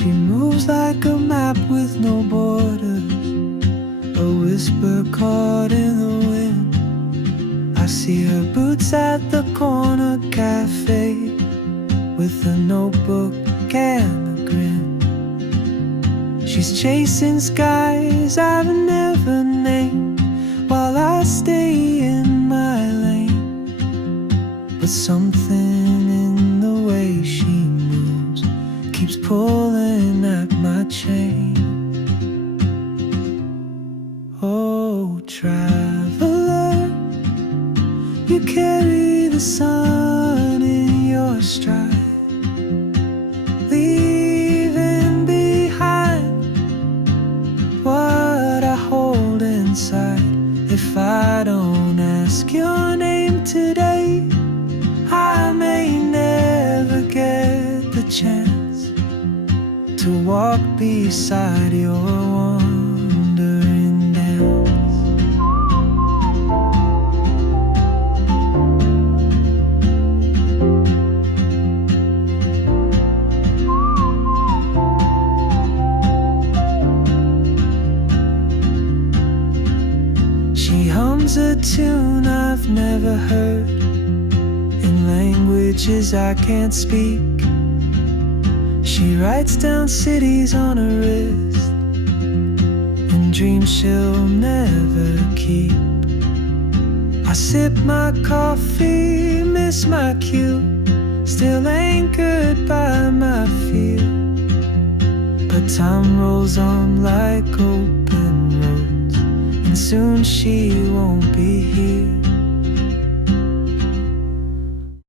She moves like a map with no borders, a whisper caught in the wind. I see her boots at the corner cafe, with a notebook and a grin. She's chasing skies I've never named, while I stay in my lane. But something in the way she moves keeps pulling at my chain. Oh, traveler, you carry the sun in your stride, leaving behind what I hold inside. If I don't ask your name today, I may never get the chance to walk beside your wandering dance. She hums a tune I've never heard, in languages I can't speak. She writes down cities on her wrist, and dreams she'll never keep. I sip my coffee, miss my cue, still anchored by my fear. But time rolls on like open roads, and soon she won't be here.